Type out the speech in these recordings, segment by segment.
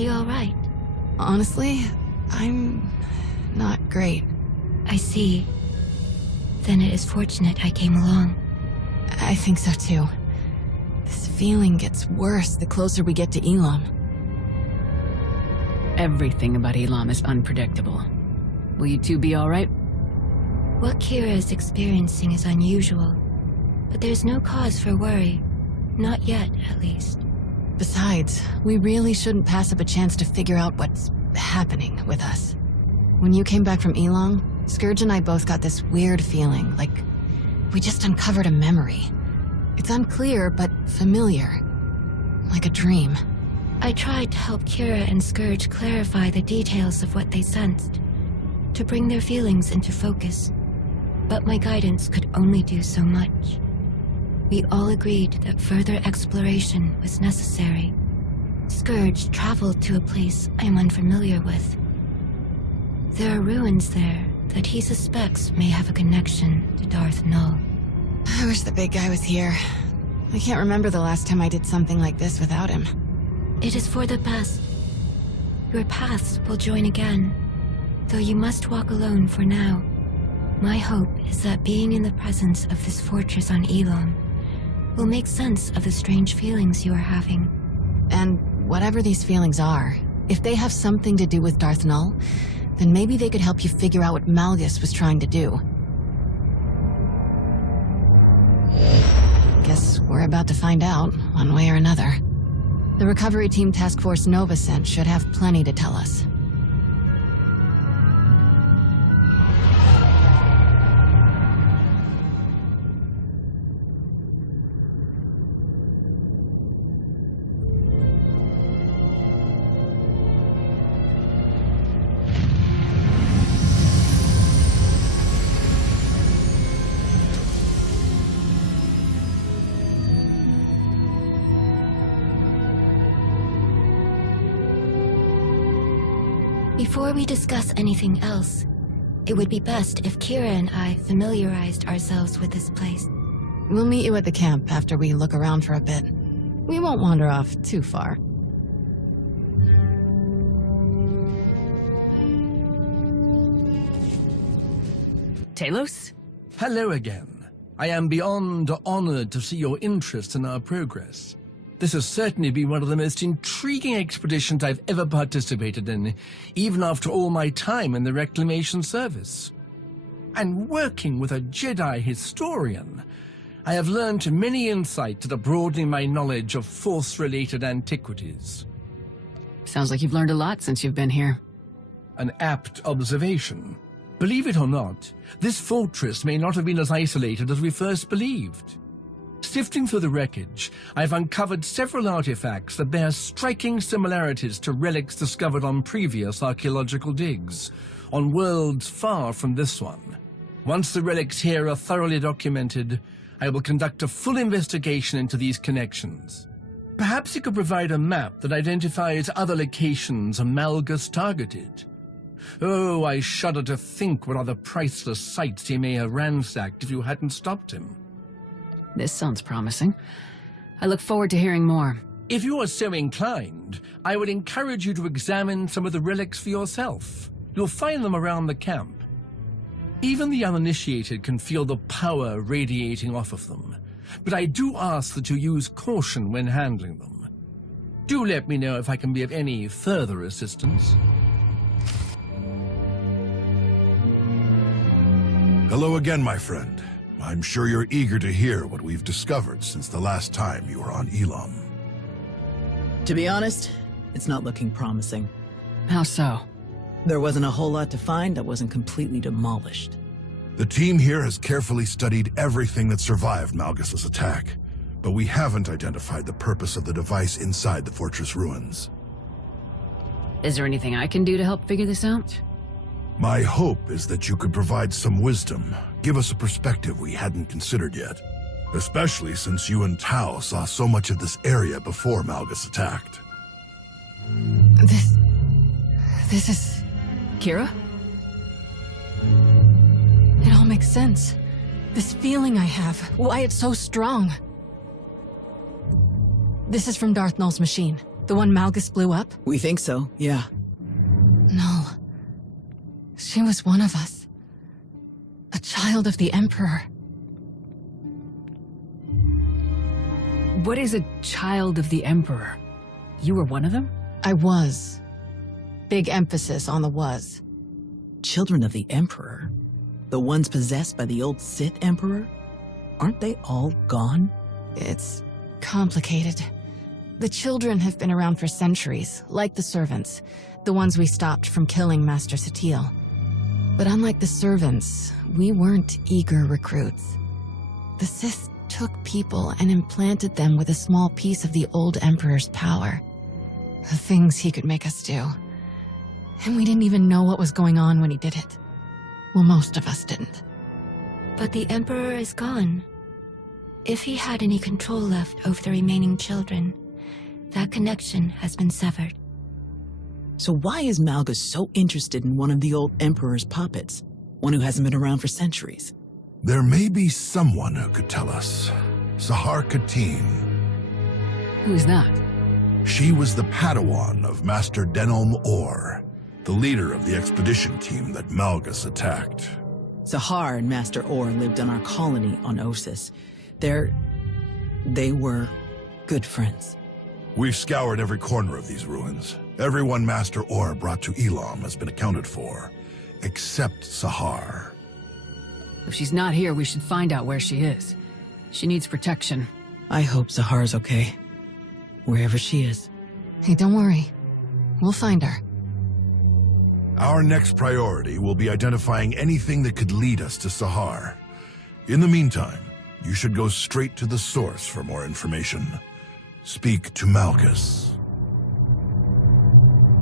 you all right? Honestly, I'm not great. I see. Then it is fortunate I came along. I think so too. This feeling gets worse the closer we get to Elam. Everything about Elam is unpredictable. Will you two be all right? What Kira is experiencing is unusual, but there's no cause for worry. Not yet, at least. Besides, we really shouldn't pass up a chance to figure out what's happening with us. When you came back from Elam, Scourge and I both got this weird feeling, like we just uncovered a memory. It's unclear, but familiar. Like a dream. I tried to help Kira and Scourge clarify the details of what they sensed, to bring their feelings into focus. But my guidance could only do so much. We all agreed that further exploration was necessary. Scourge traveled to a place I am unfamiliar with. There are ruins there that he suspects may have a connection to Darth Null. I wish the big guy was here. I can't remember the last time I did something like this without him. It is for the best. Your paths will join again, though you must walk alone for now. My hope is that being in the presence of this fortress on Elam will make sense of the strange feelings you are having. And whatever these feelings are, if they have something to do with Darth Null, then maybe they could help you figure out what Malgus was trying to do. Guess we're about to find out, one way or another. The Recovery Team Task Force Nova sent should have plenty to tell us. Before we discuss anything else, it would be best if Kira and I familiarized ourselves with this place. We'll meet you at the camp after we look around for a bit. We won't wander off too far. Talos? Hello again. I am beyond honored to see your interest in our progress. This has certainly been one of the most intriguing expeditions I've ever participated in, even after all my time in the Reclamation Service. And working with a Jedi historian, I have learned many insights that are broadening my knowledge of Force-related antiquities. Sounds like you've learned a lot since you've been here. An apt observation. Believe it or not, this fortress may not have been as isolated as we first believed. Sifting through the wreckage, I've uncovered several artifacts that bear striking similarities to relics discovered on previous archaeological digs, on worlds far from this one. Once the relics here are thoroughly documented, I will conduct a full investigation into these connections. Perhaps you could provide a map that identifies other locations Malgus targeted. Oh, I shudder to think what other priceless sites he may have ransacked if you hadn't stopped him. This sounds promising. I look forward to hearing more. If you are so inclined, I would encourage you to examine some of the relics for yourself. You'll find them around the camp. Even the uninitiated can feel the power radiating off of them, but I do ask that you use caution when handling them. Do let me know if I can be of any further assistance. Hello again, my friend. I'm sure you're eager to hear what we've discovered since the last time you were on Elam. To be honest, it's not looking promising. How so? There wasn't a whole lot to find that wasn't completely demolished. The team here has carefully studied everything that survived Malgus's attack, but we haven't identified the purpose of the device inside the fortress ruins. Is there anything I can do to help figure this out? My hope is that you could provide some wisdom, give us a perspective we hadn't considered yet. Especially since you and Tao saw so much of this area before Malgus attacked. This is... Kira? It all makes sense. This feeling I have, why it's so strong. This is from Darth Null's machine. The one Malgus blew up? We think so, yeah. No. She was one of us. A child of the Emperor. What is a child of the Emperor? You were one of them? I was. Big emphasis on the was. Children of the Emperor? The ones possessed by the old Sith Emperor? Aren't they all gone? It's complicated. The children have been around for centuries, like the servants, the ones we stopped from killing Master Satil. But unlike the servants, we weren't eager recruits. The Sith took people and implanted them with a small piece of the old Emperor's power. The things he could make us do. And we didn't even know what was going on when he did it. Well, most of us didn't. But the Emperor is gone. If he had any control left over the remaining children, that connection has been severed. So why is Malgus so interested in one of the old Emperor's puppets? One who hasn't been around for centuries? There may be someone who could tell us. Sahar Katin. Who's that? She was the Padawan of Master Denom Or, the leader of the expedition team that Malgus attacked. Sahar and Master Orr lived on our colony on Osis. They were good friends. We've scoured every corner of these ruins. Everyone Master Orr brought to Elam has been accounted for, except Sahar. If she's not here, we should find out where she is. She needs protection. I hope Sahar's okay, wherever she is. Hey, don't worry. We'll find her. Our next priority will be identifying anything that could lead us to Sahar. In the meantime, you should go straight to the source for more information. Speak to Malgus.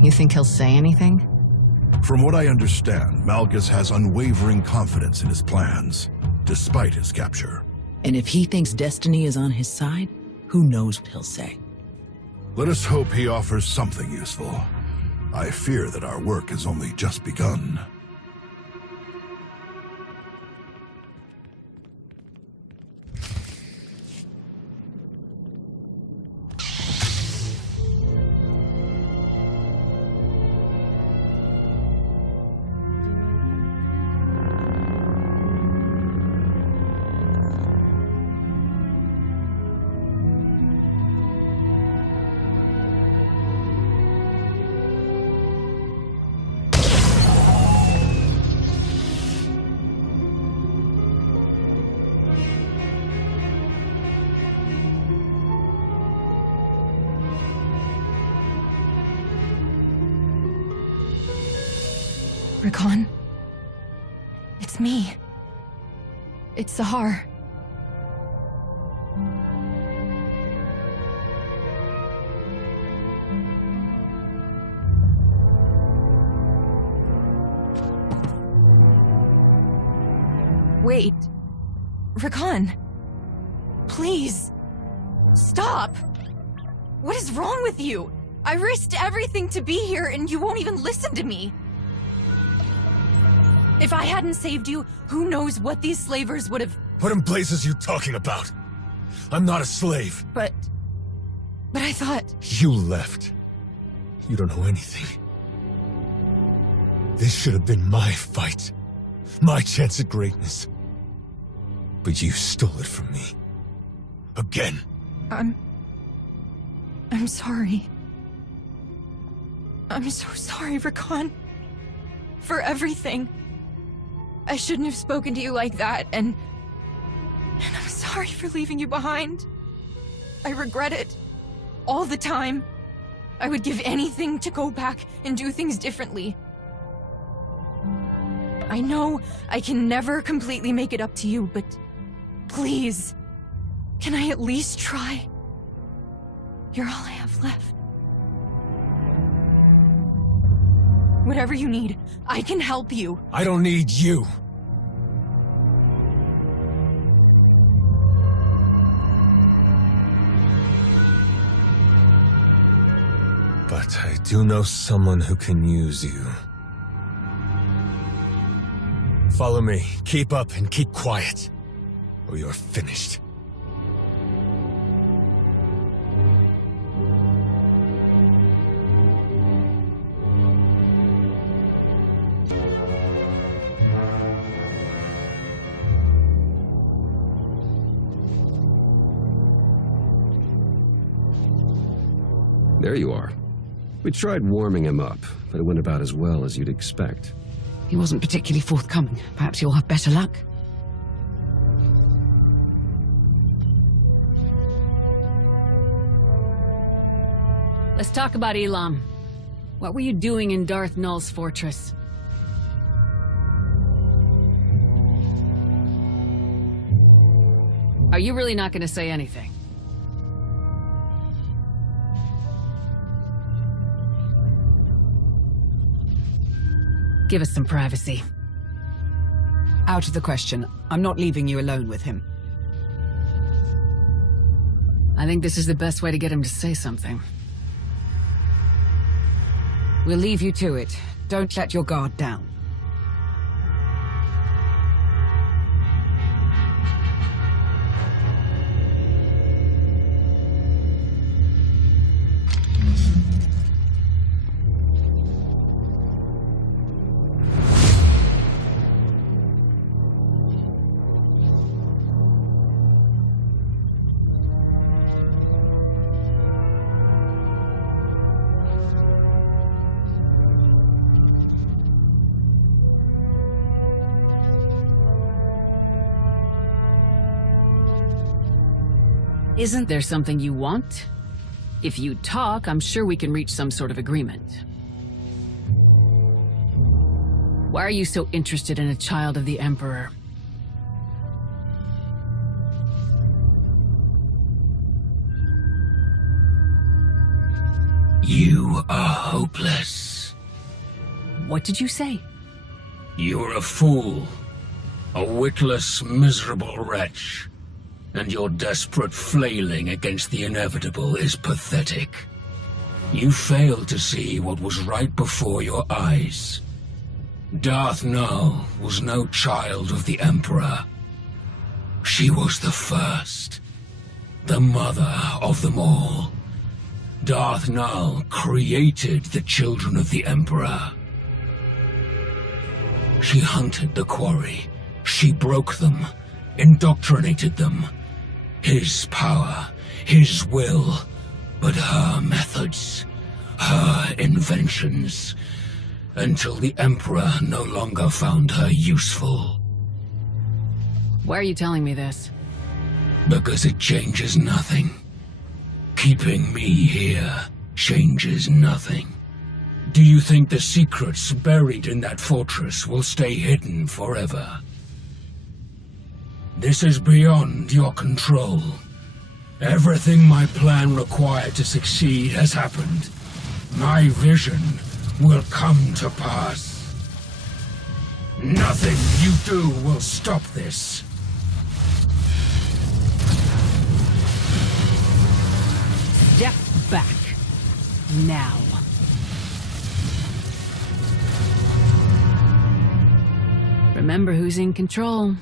You think he'll say anything? From what I understand, Malgus has unwavering confidence in his plans, despite his capture. And if he thinks destiny is on his side, who knows what he'll say. Let us hope he offers something useful. I fear that our work has only just begun. Rakan. It's me. It's Sahar. Wait. Rakan. Please. Stop. What is wrong with you? I risked everything to be here and you won't even listen to me. If I hadn't saved you, who knows what these slavers would have... What in blazes you talking about? I'm not a slave. But I thought... You left. You don't know anything. This should have been my fight. My chance at greatness. But you stole it from me. Again. I'm sorry. I'm so sorry, Rakan. For everything. I shouldn't have spoken to you like that, and I'm sorry for leaving you behind. I regret it. All the time. I would give anything to go back and do things differently. I know I can never completely make it up to you, but please, can I at least try? You're all I have left. Whatever you need, I can help you. I don't need you. But I do know someone who can use you. Follow me. Keep up and keep quiet, or you're finished. There you are. We tried warming him up, but it went about as well as you'd expect. He wasn't particularly forthcoming. Perhaps you'll have better luck. Let's talk about Elam. What were you doing in Darth Null's fortress? Are you really not going to say anything? Give us some privacy. Out of the question. I'm not leaving you alone with him. I think this is the best way to get him to say something. We'll leave you to it. Don't let your guard down. Isn't there something you want? If you talk, I'm sure we can reach some sort of agreement. Why are you so interested in a child of the Emperor? You are hopeless. What did you say? You're a fool. A witless, miserable wretch. And your desperate flailing against the inevitable is pathetic. You failed to see what was right before your eyes. Darth Null was no child of the Emperor. She was the first, the mother of them all. Darth Null created the children of the Emperor. She hunted the quarry. She broke them, indoctrinated them. His power, his will, but her methods, her inventions, until the Emperor no longer found her useful. Why are you telling me this? Because it changes nothing. Keeping me here changes nothing. Do you think the secrets buried in that fortress will stay hidden forever? This is beyond your control. Everything my plan required to succeed has happened. My vision will come to pass. Nothing you do will stop this. Step back. Now. Remember who's in control.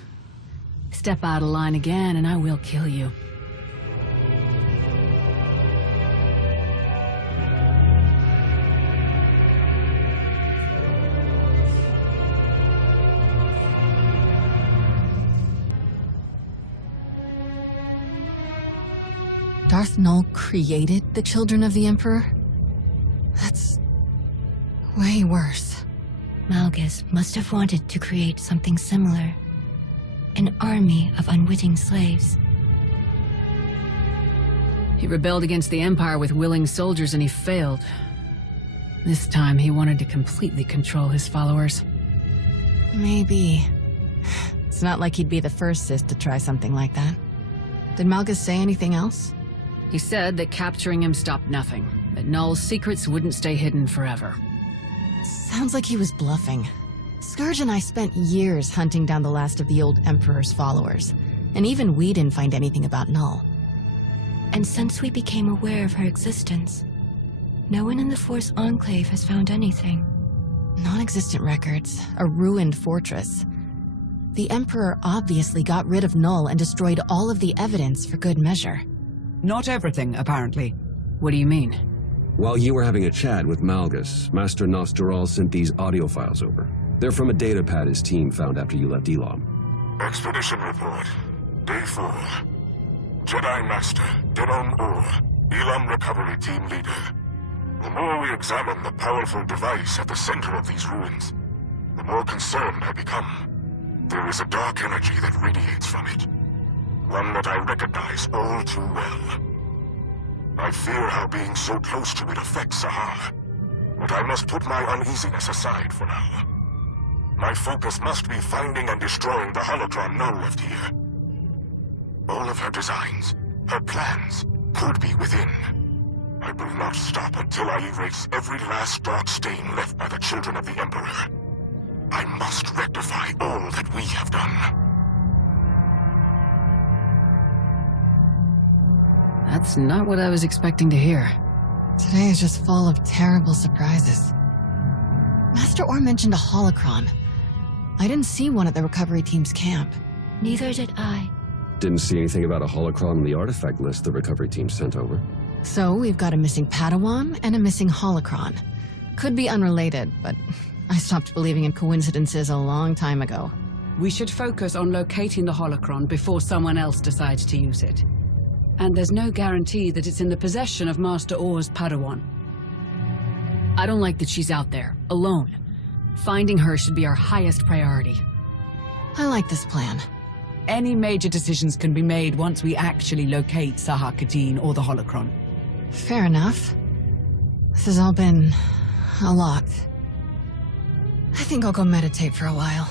Step out of line again and I will kill you. Darth Null created the children of the Emperor? That's way worse. Malgus must have wanted to create something similar. An army of unwitting slaves. He rebelled against the Empire with willing soldiers and he failed. This time he wanted to completely control his followers. Maybe. It's not like he'd be the first Sith to try something like that. Did Malgus say anything else? He said that capturing him stopped nothing, that Null's secrets wouldn't stay hidden forever. Sounds like he was bluffing. Scourge and I spent years hunting down the last of the old Emperor's followers, and even we didn't find anything about Null. And since we became aware of her existence, no one in the Force Enclave has found anything. Non-existent records, a ruined fortress. The Emperor obviously got rid of Null and destroyed all of the evidence for good measure. Not everything, apparently. What do you mean? While you were having a chat with Malgus, Master Nosteral sent these audio files over. They're from a datapad his team found after you left Elam. Expedition report. Day 4. Jedi Master Deron Or, Elam Recovery Team Leader. The more we examine the powerful device at the center of these ruins, the more concerned I become. There is a dark energy that radiates from it. One that I recognize all too well. I fear how being so close to it affects Sahar, but I must put my uneasiness aside for now. My focus must be finding and destroying the holocron Null left here. All of her designs, her plans, could be within. I will not stop until I erase every last dark stain left by the children of the Emperor. I must rectify all that we have done. That's not what I was expecting to hear. Today is just full of terrible surprises. Master Orr mentioned a holocron. I didn't see one at the recovery team's camp. Neither did I. Didn't see anything about a holocron on the artifact list the recovery team sent over. So we've got a missing Padawan and a missing holocron. Could be unrelated, but I stopped believing in coincidences a long time ago. We should focus on locating the holocron before someone else decides to use it. And there's no guarantee that it's in the possession of Master Orr's Padawan. I don't like that she's out there, alone. Finding her should be our highest priority. I like this plan. Any major decisions can be made once we actually locate Sahar Kadeen or the holocron. Fair enough. This has all been a lot. I think I'll go meditate for a while.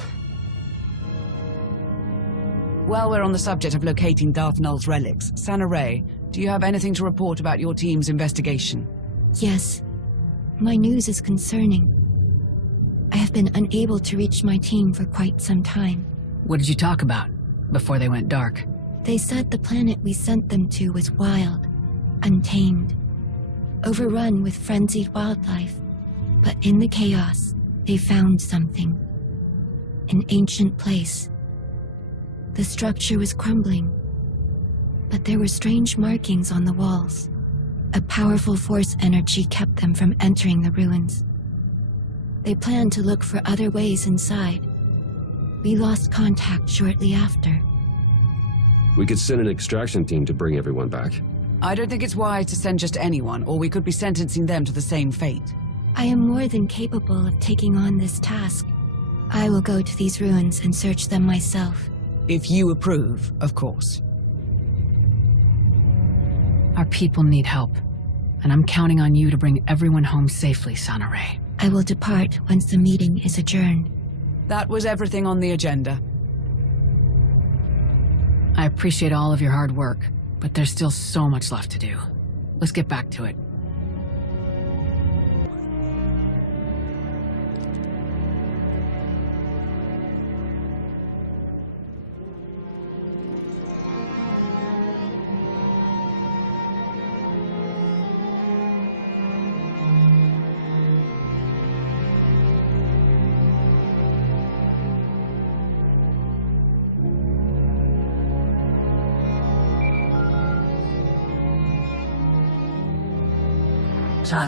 While we're on the subject of locating Darth Null's relics, Sana Ray, do you have anything to report about your team's investigation? Yes. My news is concerning. I have been unable to reach my team for quite some time. What did you talk about before they went dark? They said the planet we sent them to was wild, untamed, overrun with frenzied wildlife. But in the chaos, they found something. An ancient place. The structure was crumbling, but there were strange markings on the walls. A powerful force energy kept them from entering the ruins. They planned to look for other ways inside. We lost contact shortly after. We could send an extraction team to bring everyone back. I don't think it's wise to send just anyone, or we could be sentencing them to the same fate. I am more than capable of taking on this task. I will go to these ruins and search them myself. If you approve, of course. Our people need help, and I'm counting on you to bring everyone home safely, Sana Ray. I will depart once the meeting is adjourned. That was everything on the agenda. I appreciate all of your hard work, but there's still so much left to do. Let's get back to it.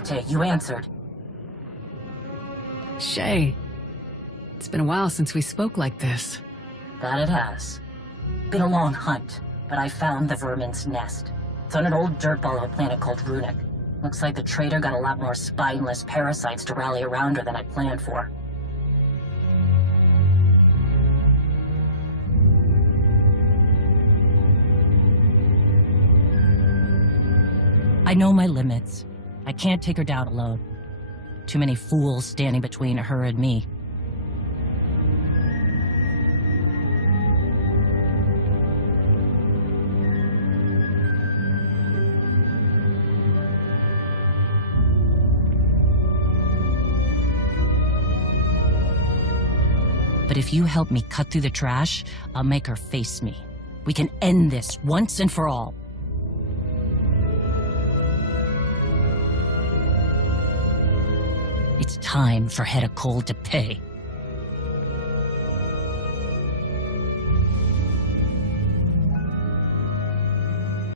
Chate, you answered. Shay, it's been a while since we spoke like this. That it has. Been a long hunt, but I found the vermin's nest. It's on an old dirtball of a planet called Runic. Looks like the traitor got a lot more spineless parasites to rally around her than I planned for. I know my limits. I can't take her down alone. Too many fools standing between her and me. But if you help me cut through the trash, I'll make her face me. We can end this once and for all. It's time for Hedda Cole to pay.